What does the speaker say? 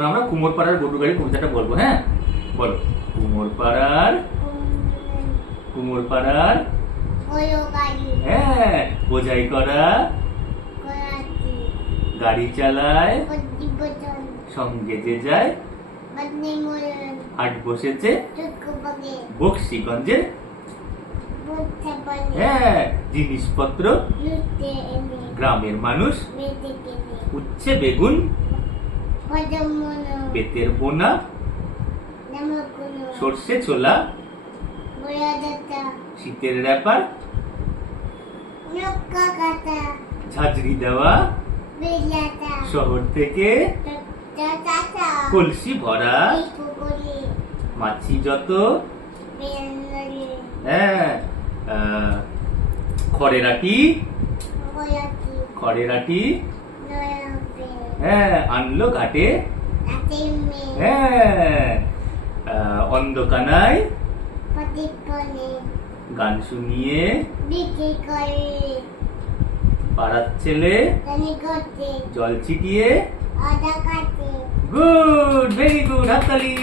এখন আমরা কুমোর পাড়ার গরু গাড়ি কবিতাটা বলব হ্যাঁ? বলো। কুমোর পাড়ার কুমোর পাড়ার হ্যাঁ বোঝাই করা গাড়ি চালায় সঙ্গে যে যায় হাট বসেছে বক্সিগঞ্জের হ্যাঁ জিনিসপত্র গ্রামের মানুষ উচ্ছে বেগুন বেতের বোনা সর্ষে ছোলা শীতের র্যাপার কাটা ঝাঁঝরি দেওয়া শহর থেকে কলসি ভরা মাছি যত হ্যাঁ আহ, খড়ের হ্যাঁ আনলো কাটে। হ্যাঁ অন্ধকানায় গান শুনিয়ে পাড়ার ছেলে জল ছিটিয়ে। গুড ভেরি গুড হাততালি।